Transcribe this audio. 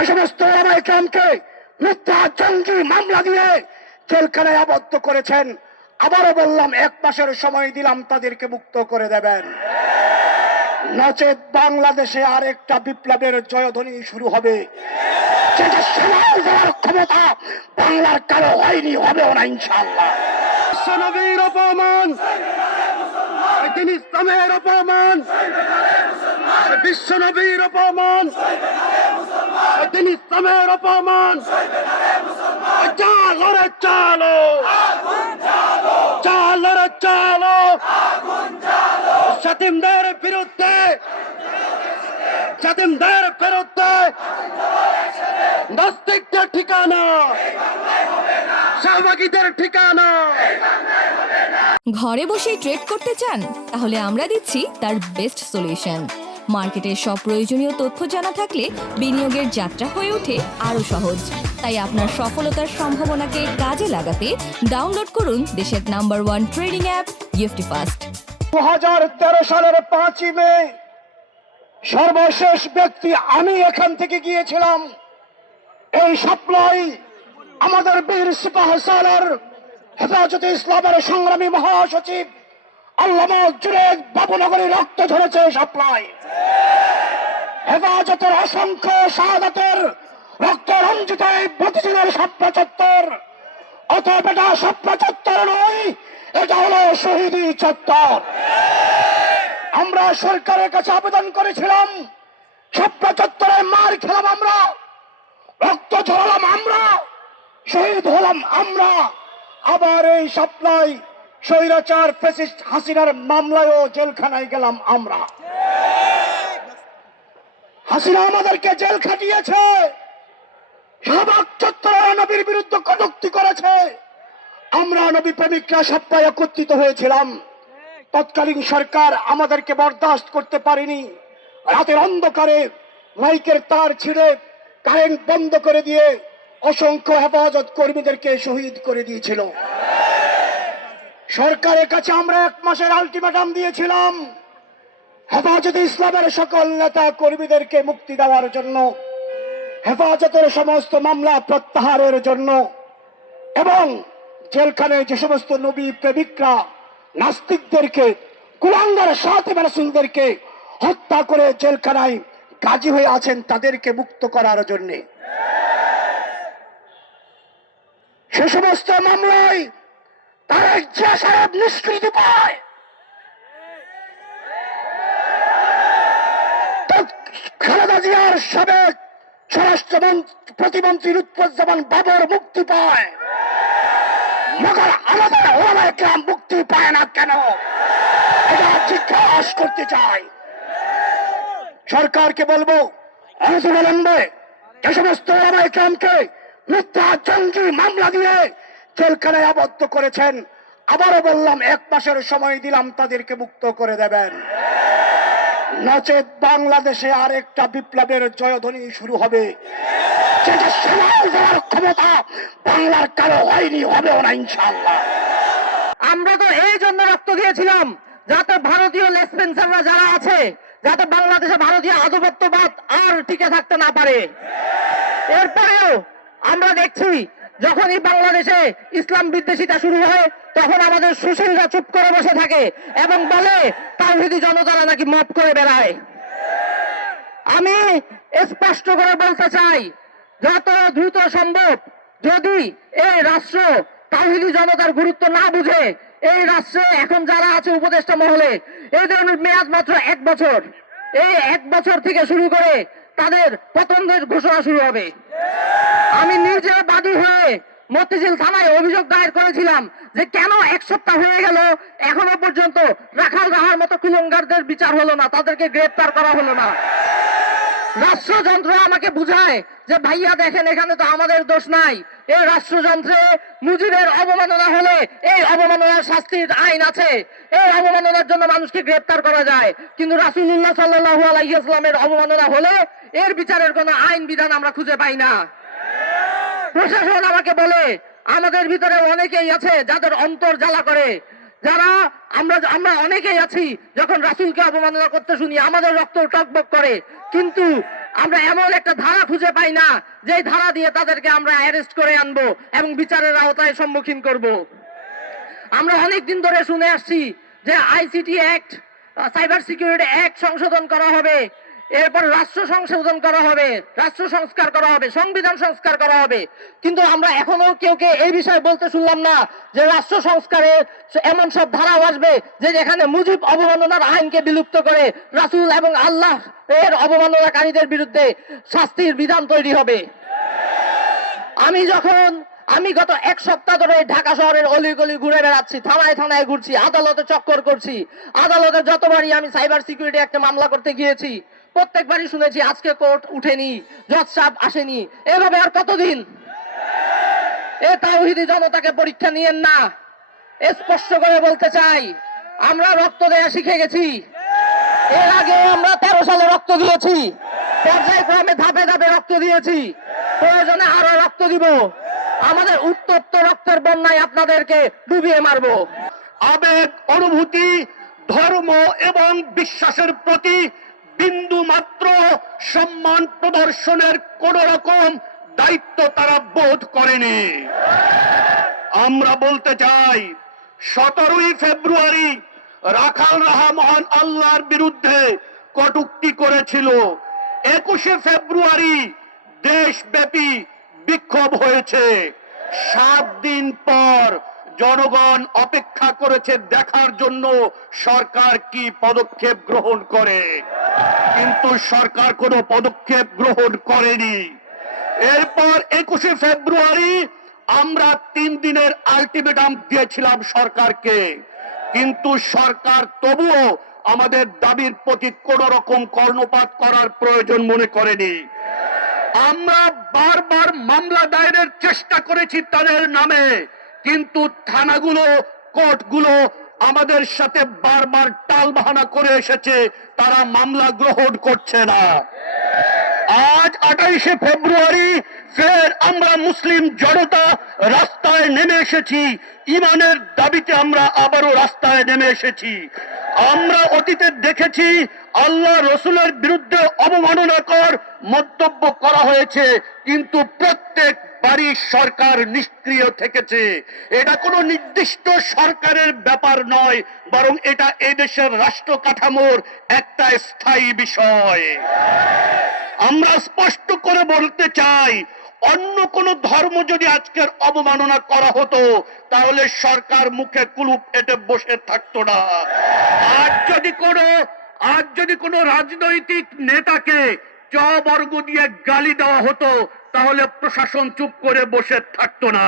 এ সমস্ত ওলামায়ে কেরামকে মিথ্যা জঙ্গি মামলা দিয়ে জেলখানায় আবদ্ধ করেছেন। আবারও বললাম, 1 মাসের সময় দিলাম, তাদেরকে মুক্ত করে দেবেন, নচেত বাংলাদেশে আরেকটা বিপ্লবের জয়ধ্বনি শুরু হবে। যেটা সমাজ দেওয়ার ক্ষমতা বাংলার কারো হয়নি, হবেও না ইনশাআল্লাহ। বিশ্বনবীর অপমান, দিন ইসলামের অপমান, বিশ্বনবীর অপমান, দিন ইসলামের অপমান। চালো রে চালো, চালো রে চালো, জাতিমদের বিরুদ্ধে, জাতিমদের বিরুদ্ধে, নাস্তিকদের ঠিকানা, শাহবাগীদের ঠিকানা। ঘরে বসেই ট্রেড করতে চান? তাহলে আমরা দিচ্ছি তার বেস্ট সলিউশন। মার্কেটের সব প্রয়োজনীয় তথ্য জানা থাকলে বিনিয়োগের যাত্রা হয়ে ওঠে আরো সহজ। তাই আপনার সফলতার সম্ভাবনাকে কাজে লাগাতে ডাউনলোড করুন দেশের নাম্বার 1 ট্রেডিং অ্যাপ গিফটিফাস্ট। 2013 সালের 5ই মে সর্বশেষ ব্যক্তি আমি এখান থেকে গিয়েছিলাম। এই সাপ্লাই আমাদের বীর সিপাহ সালার হেফাজতে ইসলামের সংগ্রামী মহাসচিব আল্লামা জুনেদ বাবুনগরী রক্ত ঝরেছে। সাপ্লাই হেফাজতের অসংখ্য শাহাদাতের রক্ত রঞ্জিত এই প্রতিদিনের স্বপ্ন চত্বর। অতএব এটা স্বপ্ন চত্বর নয়, এটা হলো শহীদি চত্বর। আমরা সরকারের কাছে আবেদন করেছিলাম, স্বপ্ন চত্বরে মার খেলাম আমরা, রক্ত ঝরালাম আমরা, শহীদ হলাম আমরা, আবার এই সাপ্লাই স্বৈরাচার ফ্যাসিস্ট হাসিনার মামলায়ও জেলখানায় গেলাম আমরা। হাসিনা আমাদেরকে জেল খাটিয়েছে, শাহবাগ চত্বরে নবীর বিরুদ্ধে কটূক্তি করেছে। আমরা নবী প্রেমিকরা সবাই একত্রিত হয়েছিলাম। তৎকালীন সরকার আমাদেরকে বরদাস্ত করতে পারেনি। রাতের অন্ধকারে মাইকের তার ছিঁড়ে কারেন্ট বন্ধ করে দিয়ে অসংখ্য হেফাজত কর্মীদেরকে শহীদ করে দিয়েছিল। সরকারের কাছে আমরা 1 মাসের আলটিমেটাম দিয়েছিলাম হেফাজতে ইসলামের সকল নেতা কর্মীদেরকে মুক্তি দেওয়ার জন্য, হেফাজতের সমস্ত মামলা প্রত্যাহারের জন্য, এবং জেলখানায় যে সমস্ত নবী প্রেমিকরা নাস্তিকদেরকে, কুলাঙ্গার সাথে রাসূলদেরকে হত্যা করে জেলখানায় গাজী হয়ে আছেন, তাদেরকে মুক্ত করার জন্য। সে সমস্ত মামলায় তারেক জিয়া সাহেব নিষ্কৃতি পায়। খালেদা জিয়ার সাবেক স্বরাষ্ট্র প্রতিমন্ত্রী লুৎফুজ্জামান বাবর মুক্তি পায়, মগর আমাদের ওলামায়ে কেরাম মুক্তি পায় না কেন? এটা জিজ্ঞাসা করতে চাই। সরকারকে বলবো, অনতিবিলম্বে যে সমস্ত ওলামায়ে কেরামকে মিথ্যা জঙ্গি মামলা দিয়ে জেলখানায় আবদ্ধ করেছেন, আবারও বললাম, 1 মাসের সময় দিলাম, তাদেরকে মুক্ত করে দেবেন, নচেত বাংলাদেশে আরেকটা বিপ্লবের জয়ধ্বনি শুরু হবে। যেটা সমাজ দেওয়ার ক্ষমতা বাংলার কারো হয়নি, হবেও না ইনশাআল্লাহ। আমরা তো এই জন্য রক্ত দিয়েছিলাম যাতে ভারতীয় লেসপেন্সাররা যারা আছে, যাতে বাংলাদেশে ভারতীয় আধিপত্যবাদ আর টিকে থাকতে না পারে। এরপরেও আমরা দেখছি যখনই বাংলাদেশে ইসলাম বিদ্বেষিতা শুরু হয়, তখন আমাদের সুশীলরা চুপ করে বসে থাকে এবং বলে তাওহীদি জনতারা নাকি মপ করে বেড়ায়। আমি স্পষ্ট করে বলতে চাই, যত দ্রুত সম্ভব যদি এই রাষ্ট্র তাওহীদি জনতার গুরুত্ব না বুঝে, এই রাষ্ট্রে এখন যারা আছে উপদেষ্টা মহলে, এদের মেয়াদ মাত্র 1 বছর, এই 1 বছর থেকে শুরু করে তাদের পতনের ঘোষণা শুরু হবে। আমি নিজে বাদী হয়ে মতিঝিল থানায় অভিযোগ দায়ের করেছিলাম যে কেন 1 সপ্তাহ হয়ে গেল এখনো পর্যন্ত রাখাল রাহার মতো কুলঙ্গারদের বিচার হলো না, তাদেরকে গ্রেফতার করা হলো না। রাষ্ট্রযন্ত্র আমাকে বুঝায় যে ভাইয়া দেখেন, এখানে তো আমাদের দোষ নাই, এই রাষ্ট্রযন্ত্রে মুজিবের অবমাননা হলে এই অবমাননার শাস্তির আইন আছে, এই অবমাননার জন্য মানুষকে গ্রেফতার করা যায়, কিন্তু রাসূলুল্লাহ সাল্লাল্লাহু আলাইহি ওয়াসাল্লামের অবমাননা হলে এর বিচারের কোনো আইন বিধান আমরা খুঁজে পাই না। প্রশাসন আমাকে বলে আমাদের ভিতরে অনেকেই আছে যাদের অন্তর জ্বালা করে, যারা আমরা অনেকেই আছি যখন রাসূলকে অবমাননা করতে শুনি আমাদের রক্ত টকবক করে, কিন্তু আমরা এমন একটা ধারা খুঁজে পাই না যে ধারা দিয়ে তাদেরকে আমরা অ্যারেস্ট করে আনবো এবং বিচারের আওতায় সম্মুখীন করব। আমরা অনেক দিন ধরে শুনে আসছি যে ICT act, cyber security act সংশোধন করা হবে, এরপর রাষ্ট্র সংশোধন করা হবে, রাষ্ট্র সংস্কার করা হবে, সংবিধান সংস্কার করা হবে, কিন্তু আমরা এখনো কেউকে এই বিষয়ে বলতে শুনলাম না যে রাষ্ট্র সংস্কারে এমন সব ধারাও আসবে যে যেখানে মুজিব অবমাননার আইনকে বিলুপ্ত করে রাসূল এবং আল্লাহ এর অবমাননাকারীদের বিরুদ্ধে শাস্তির বিধান তৈরি হবে। আমি গত এক সপ্তাহ ধরে ঢাকা শহরের অলিগলি ঘুরে বেড়াচ্ছি, থানায় থানায় ঘুরছি, আদালতে চক্কর করছি। আদালতে যতবারই আমি সাইবার সিকিউরিটি একটা মামলা করতে গিয়েছি প্রত্যেকবারই শুনেছি আজকে কোর্ট উঠেনি, জজ সাহেব আসেনি। এভাবে আর কতদিন? এ তাওহীদি জনতাকে পরীক্ষা নিয়েন না। স্পষ্ট করে বলতে চাই, আমরা রক্ত দেয়া শিখে গেছি। এর আগে আমরা 13 সালে রক্ত দিয়েছি, পর্যায়ক্রমে ধাপে ধাপে রক্ত দিয়েছি, প্রয়োজনে আরো রক্ত দিব। আমাদের উত্তপ্ত রক্তের বন্যায় আপনাদেরকে ডুবিয়ে মারবো। আবেগ, অনুভূতি, ধর্ম এবং বিশ্বাসের প্রতি বিন্দু মাত্র সম্মান প্রদর্শনের কোন রকম দায়িত্ব তারা বোধ করেনি। আমরা বলতে চাই, 17ই ফেব্রুয়ারি রাখাল রাহা মহান আল্লাহর বিরুদ্ধে কটূক্তি করেছিল। 21শে ফেব্রুয়ারি দেশব্যাপী বিক্ষোভ হয়েছে। 7 দিন পর জনগণ অপেক্ষা করেছে দেখার জন্য সরকার কি পদক্ষেপ গ্রহণ করে, কিন্তু সরকার কোনো পদক্ষেপ গ্রহণ করেনি। এরপর 21শে ফেব্রুয়ারি আমরা 3 দিনের আলটিমেটাম দিয়েছিলাম সরকারকে, কিন্তু সরকার তবুও আমাদের দাবির প্রতি কোন রকম কর্ণপাত করার প্রয়োজন মনে করেনি। আমরা বারবার মামলা দায়েরের চেষ্টা করেছি তাদের নামে, কিন্তু থানাগুলো, কোর্টগুলো আমাদের সাথে বারবার টালবাহানা করে এসেছে, তারা মামলা গ্রহণ করছে না। আজ 28শে ফেব্রুয়ারি ফের আমরা মুসলিম জনতা রাস্তায় নেমে এসেছি। ইমানের দাবিতে আমরা আবারও রাস্তায় নেমে এসেছি। আমরা অতীতে দেখেছি আল্লাহ রসুলের বিরুদ্ধে অবমাননাকর মন্তব্য করা হয়েছে, কিন্তু প্রত্যেক বাড়ি সরকার নিষ্ক্রিয় থেকেছে। এটা কোনো নির্দিষ্ট সরকারের ব্যাপার নয়, বরং এটা এদেশের রাষ্ট্র কাঠামোর একটা স্থায়ী বিষয়। আমরা স্পষ্ট করে বলতে চাই, অন্য কোন ধর্ম যদি আজকের অবমাননা করা হতো তাহলে সরকার মুখে কুলুপ এঁটে বসে থাকতো না। আজ যদি কোনো রাজনৈতিক নেতাকে চ বর্গ দিয়ে গালি দেওয়া হতো তাহলে প্রশাসন চুপ করে বসে থাকতো না।